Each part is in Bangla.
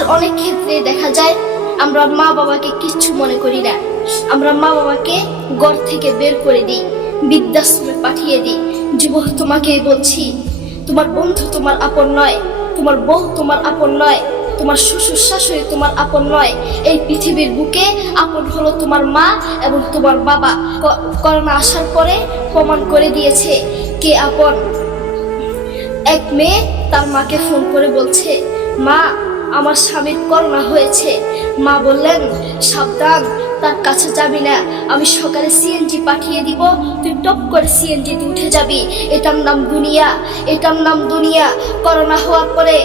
সমাজের অনেক ক্ষেত্রে দেখা যায় আমরা মা বাবাকে কিচ্ছু মনে করি না। আমরা মা বাবাকে ঘর থেকে বের করে দিই, বৃদ্ধাশ্রমে পাঠিয়ে দিই। যুবক, তোমাকে বলছি, তোমার বন্ধু তোমার আপন নয়, তোমার বউ তোমার আপন নয়, তোমার শ্বশুর শাশুড়ি তোমার আপন নয়। এই পৃথিবীর বুকে আপন হলো তোমার মা এবং তোমার বাবা। করোনা আসার পরে প্রমাণ করে দিয়েছে কে আপন। এক মেয়ে তার মাকে ফোন করে বলছে, মা, আমার স্বামীর করোনা হয়েছে। মা বললেন, সাবধান, তার কাছে যাবি না, আমি সকালে সিএনজি পাঠিয়ে দিব, তুই টপ করে সিএনজিতে উঠে যাবি। এটার নাম দুনিয়া, এটার নাম দুনিয়া। করোনা হওয়ার পরে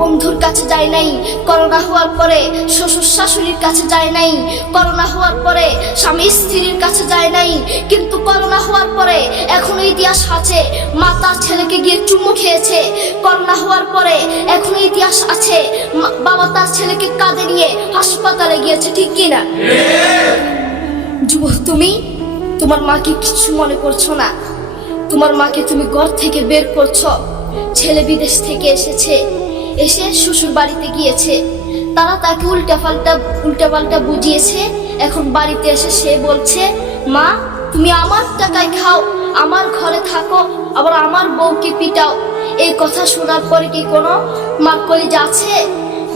বন্ধুর কাছে যায় নাই, করোনা হওয়ার পরে শ্বশুর শাশুড়ির কাছে যায় নাই, করোনা হওয়ার পরে স্বামী স্ত্রীর কাছে যায় নাই, কিন্তু করোনা হওয়ার পরে এখনো ইতিহাস আছে মা তার ছেলেকে গিয়ে চুমু খেয়েছে। করোনা হওয়ার পরে এখনো ইতিহাস আছে বাবা তার ছেলেকে কাঁধে নিয়ে হাসপাতালে গিয়েছে, ঠিক কিনা? যুবক, তুমি তোমার মাকে কিছু মনে করছো না। তোমার মাকে তুমি ঘর থেকে বের করছো। ছেলে বিদেশ থেকে এসে শ্বশুর বাড়িতে গিয়েছে, তারা তাকে উল্টাপাল্টা বুঝিয়েছে। এখন বাড়িতে এসে সে বলছে, মা, তুমি আমার টাকায় খাও, আমার ঘরে থাকো, আবার আমার বউকে পিটাও। এই কথা শোনার পরে কি কোনো মা কলিজা আছে?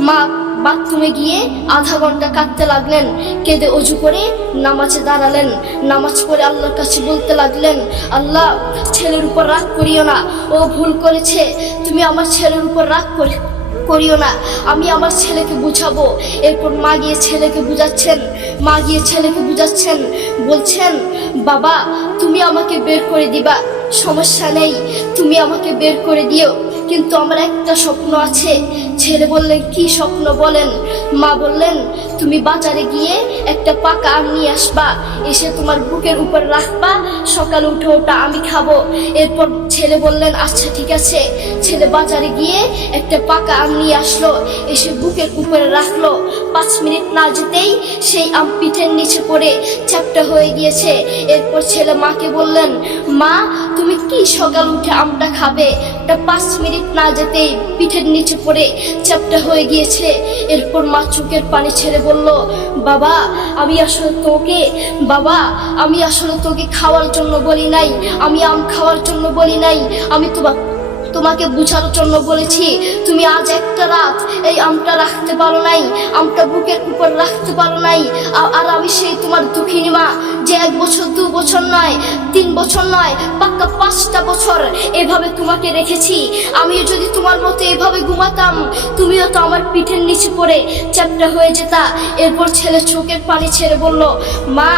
মা বাথরুমে গিয়ে আধা ঘন্টা কাঁদতে লাগলেন, কেঁদে অজু করে নামাজে দাঁড়ালেন। নামাজ পড়ে আল্লাহর কাছে বলতে লাগলেন, আল্লাহ, ছেলের উপর রাগ করিও না, ও ভুল করেছে, তুমি আমার ছেলের উপর রাগ করিও না, আমি আমার ছেলেকে বুঝাবো। এরপর মা গিয়ে ছেলেকে বুঝাচ্ছেন, বলছেন, বাবা, তুমি আমাকে বের করে দিবা, সমস্যা নেই, তুমি আমাকে বের করে দিও, কিন্তু আমার একটা স্বপ্ন আছে। ছেলে বললেন, কি স্বপ্ন বলেন? মা বললেন, তুমি বাজারে গিয়ে একটা পাকা আম নিয়ে আসবা, এসে তোমার বুকের উপর রাখবা, সকালে উঠে ওটা আমি খাবো। এরপর ছেলে বললেন, আচ্ছা ঠিক আছে। ছেলে বাজারে গিয়ে একটা পাকা আম নিয়ে আসলো, এসে বুকের উপরে রাখলো। 5 মিনিট না যেতেই সেই আম পিঠের নিচে পড়ে চ্যাপ্টা হয়ে গিয়েছে। এরপর ছেলে মাকে বললেন, মা, তুমি কি সকাল উঠে আমটা খাবে? ওটা 5 মিনিট না যেতেই পিঠের নিচে পড়ে চ্যাপ্টা হয়ে গিয়েছে। এরপর মা চোখের পানি ছেড়ে বলল, বাবা, আমি আসলে তোকে খাওয়ার জন্য বলি নাই, আমি আম খাওয়ার জন্য বলি নাই, আমি তোমাকে বুঝানোর জন্য বলেছি। তুমি আজ একটা রাত এই আমটা রাখতে পারো নাই, আমটা বুকের উপর রাখতে পারো নাই, আর আমি সেই তোমার দুঃখিনী মা, যে 1 বছর 2 বছর নয়, 3 বছর নয়, পাক্কা 5টা বছর এভাবে তোমাকে রেখেছি। আমিও যদি তোমার মতো এভাবে ঘুমাতাম, তুমিও তো আমার পিঠের নিচে পড়ে চ্যাপ্টা হয়ে যেতা। এরপর ছেলে চোখের পানি ছেড়ে বলল, মা,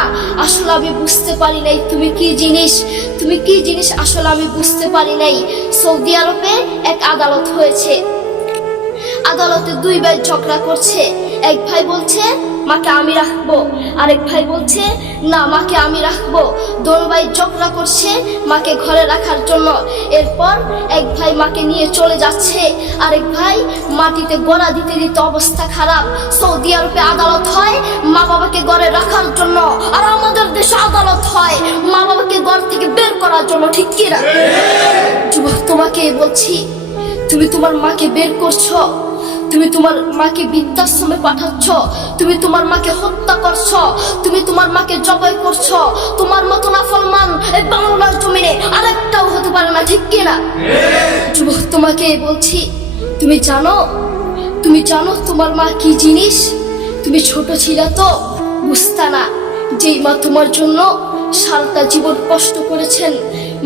আসলে আমি বুঝতে পারি নাই তুমি কি জিনিস আসলে আমি বুঝতে পারি নাই। সৌদি আরবে এক আদালত হয়েছে, আদালতে 2 ভাই ঝগড়া করছে। এক ভাই বলছে, মাকে আমি রাখবো, আরেক ভাই বলছে, না, মাকে আমি রাখবো। দোনো ভাই ঝগড়া করছে মাকে ঘরে রাখার জন্য। এরপর এক ভাই মাকে নিয়ে চলে যাচ্ছে, আরেক ভাই মাটিতে গোড়া দিতে অবস্থা খারাপ। সৌদি আরবে আদালত হয় মা বাবাকে ঘরে রাখার জন্য, আর আমাদের দেশে আদালত হয় মা বাবাকে ঘর থেকে বের করার জন্য, ঠিক কিনা? যুবক, তোমাকে বলছি, তুমি তোমার মাকে বের করছো, তুমি তোমার মাকে বৃদ্ধাশ্রমে পাঠাচ্ছ, তুমি তোমার মাকে হত্যা করছো, তুমি তোমার মাকে জবাই করছো। তোমার মতো নাফরমান এই বাংলার জমিনে আরেকটাও হতে পারে না, ঠিক কিনা? যুবক, তোমাকে বলছি, তুমি জানো তোমার মা কি জিনিস? তুমি ছোট ছিলে তো বুঝতা না, যেই মা তোমার জন্য সারাটা জীবন কষ্ট করেছেন,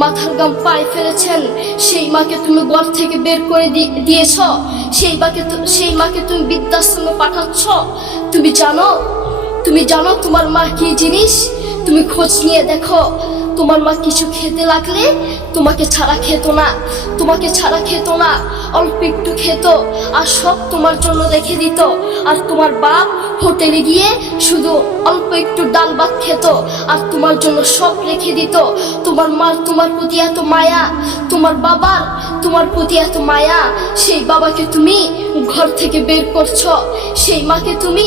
মাথার গাম পায়ে ফেলেছেন, সেই মাকে তুমি ঘর থেকে বের করে দিয়েছ, সেই মাকে তুমি বৃদ্ধাশ্রমে পাঠাচ্ছ। তুমি জানো তোমার মা কি জিনিস? তুমি খোঁজ নিয়ে দেখো, তোমার মা কিছু খেতে লাগলে তোমাকে ছাড়া খেত না, অল্প একটু খেত, আর সব তোমার জন্য রেখে দিত। আর তোমার বাপ হোটেলে গিয়ে শুধু অল্প একটু ডাল ভাত খেত, আর তোমার জন্য সব রেখে দিত। তোমার মার তোমার প্রতি এত মায়া, তোমার বাবার তোমার প্রতি এত মায়া, সেই বাবাকে তুমি ঘর থেকে বের করছো, সেই মাকে তুমি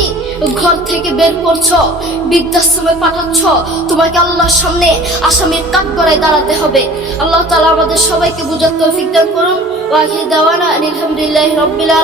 ঘর থেকে বের করছো, বৃদ্ধাশ্রমে পাঠাচ্ছ। তোমাকে আল্লাহর সামনে আসামির কাঠগড়ায় দাঁড়াতে হবে। আল্লাহ তাআলা আমাদের সবাইকে বুঝার তৌফিক দান করুন। ওয়া আখিরু দাওয়ানা আলহামদুলিল্লাহি রাব্বিল আলামিন।